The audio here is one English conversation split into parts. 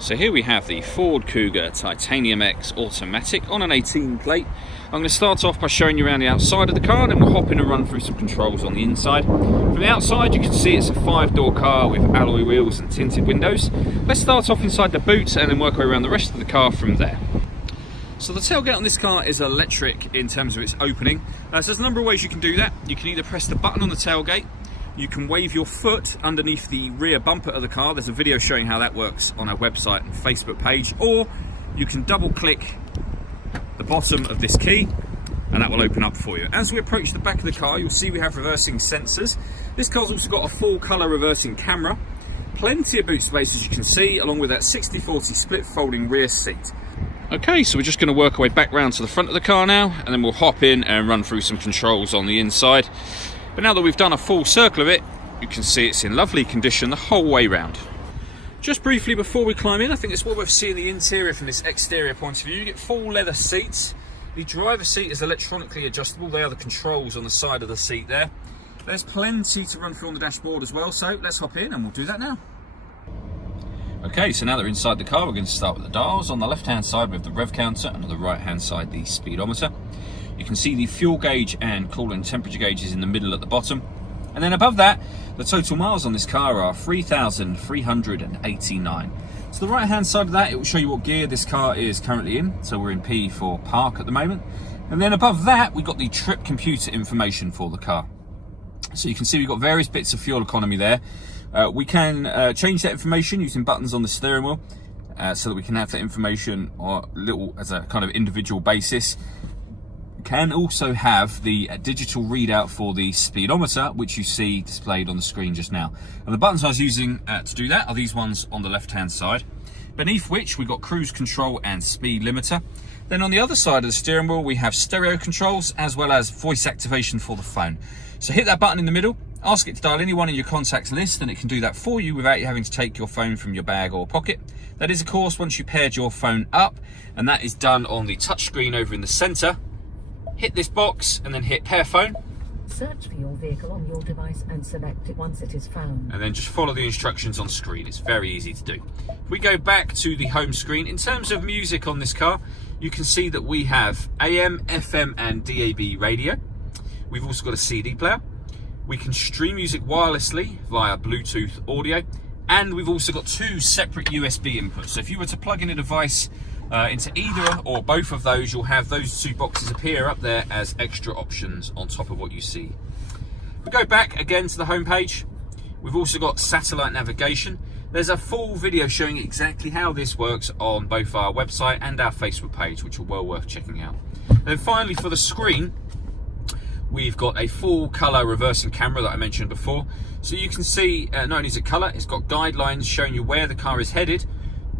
So here we have the Ford Kuga Titanium X automatic on an 18 plate. I'm going to start off by showing you around the outside of the car, then we'll hop in and run through some controls on the inside. From the outside you can see it's a 5-door car with alloy wheels and tinted windows. Let's start off inside the boot and then work our way around the rest of the car from there. So the tailgate on this car is electric in terms of its opening. So there's a number of ways you can do that. You can either press the button on the tailgate, you can wave your foot underneath the rear bumper of the car. There's a video showing how that works on our website and Facebook page. Or you can double click the bottom of this key and that will open up for you. As we approach the back of the car, you'll see we have reversing sensors. This car's also got a full colour reversing camera. Plenty of boot space, as you can see, along with that 60/40 split folding rear seat. Okay, so we're just going to work our way back round to the front of the car now, and then we'll hop in and run through some controls on the inside. But now that we've done a full circle of it, you can see it's in lovely condition the whole way round. Just briefly before we climb in, I think it's well worth seeing the interior from this exterior point of view. You get full leather seats. The driver's seat is electronically adjustable. They are the controls on the side of the seat there. There's plenty to run through on the dashboard as well, so let's hop in and we'll do that now. Okay, so now that we're inside the car, we're going to start with the dials. On the left-hand side, we have the rev counter, and on the right-hand side, the speedometer. You can see the fuel gauge and coolant temperature gauges in the middle at the bottom. And then above that, the total miles on this car are 3,389. To the right-hand side of that, it will show you what gear this car is currently in. So we're in P for park at the moment. And then above that, we've got the trip computer information for the car. So you can see we've got various bits of fuel economy there. We can change that information using buttons on the steering wheel so that we can have that information as a kind of individual basis. Can also have the digital readout for the speedometer, which you see displayed on the screen just now. And the buttons I was using to do that are these ones on the left hand side, beneath which we've got cruise control and speed limiter. Then on the other side of the steering wheel we have stereo controls as well as voice activation for the phone. So hit that button in the middle, ask it to dial anyone in your contacts list, and it can do that for you without you having to take your phone from your bag or pocket. That is of course once you paired your phone up, and that is done on the touchscreen over in the center. Hit this box and then hit pair phone. Search for your vehicle on your device and select it once it is found. And then just follow the instructions on screen. It's very easy to do. If we go back to the home screen, in terms of music on this car, you can see that we have AM, FM and DAB radio. We've also got a CD player. We can stream music wirelessly via Bluetooth audio. And we've also got 2 separate USB inputs. So if you were to plug in a device into either or both of those, you'll have those 2 boxes appear up there as extra options on top of what you see. If we go back again to the home page, we've also got satellite navigation. There's a full video showing exactly how this works on both our website and our Facebook page, which are well worth checking out. And then finally for the screen, we've got a full colour reversing camera that I mentioned before. So you can see not only is it colour, it's got guidelines showing you where the car is headed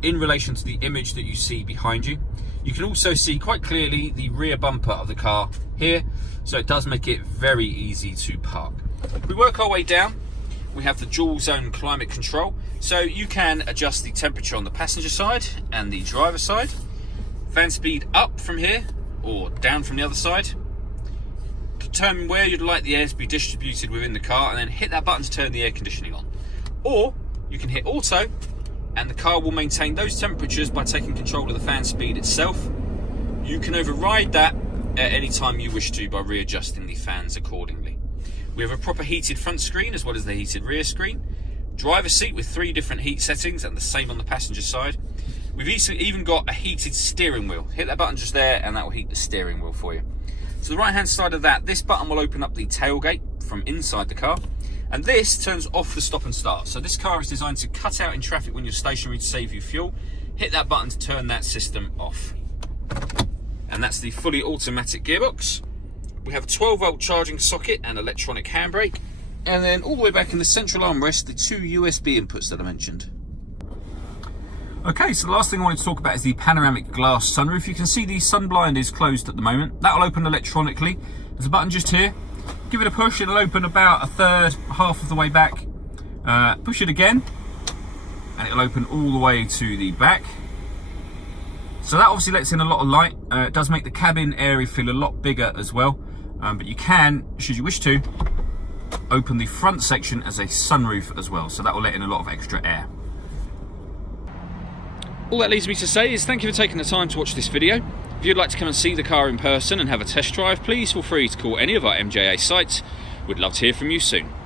in relation to the image that you see behind you. You can also see quite clearly the rear bumper of the car here, so it does make it very easy to park. If we work our way down, we have the dual zone climate control, so you can adjust the temperature on the passenger side and the driver side. Fan speed up from here or down from the other side. Determine where you'd like the air to be distributed within the car and then hit that button to turn the air conditioning on. Or you can hit auto and the car will maintain those temperatures by taking control of the fan speed itself. You can override that at any time you wish to by readjusting the fans accordingly. We have a proper heated front screen as well as the heated rear screen. Driver seat with 3 different heat settings and the same on the passenger side. We've even got a heated steering wheel. Hit that button just there and that will heat the steering wheel for you. To the right hand side of that, this button will open up the tailgate from inside the car. And this turns off the stop and start. So this car is designed to cut out in traffic when you're stationary to save you fuel. Hit that button to turn that system off. And that's the fully automatic gearbox. We have a 12-volt charging socket and electronic handbrake. And then all the way back in the central armrest, the 2 USB inputs that I mentioned. Okay, so the last thing I wanted to talk about is the panoramic glass sunroof. You can see the sun blind is closed at the moment. That'll open electronically. There's a button just here. Give it a push, it'll open about a third, half of the way back. Push it again, and it'll open all the way to the back. So that obviously lets in a lot of light. It does make the cabin area feel a lot bigger as well. But you can, should you wish to, open the front section as a sunroof as well. So that will let in a lot of extra air. All that leaves me to say is thank you for taking the time to watch this video. If you'd like to come and see the car in person and have a test drive, please feel free to call any of our MJA sites. We'd love to hear from you soon.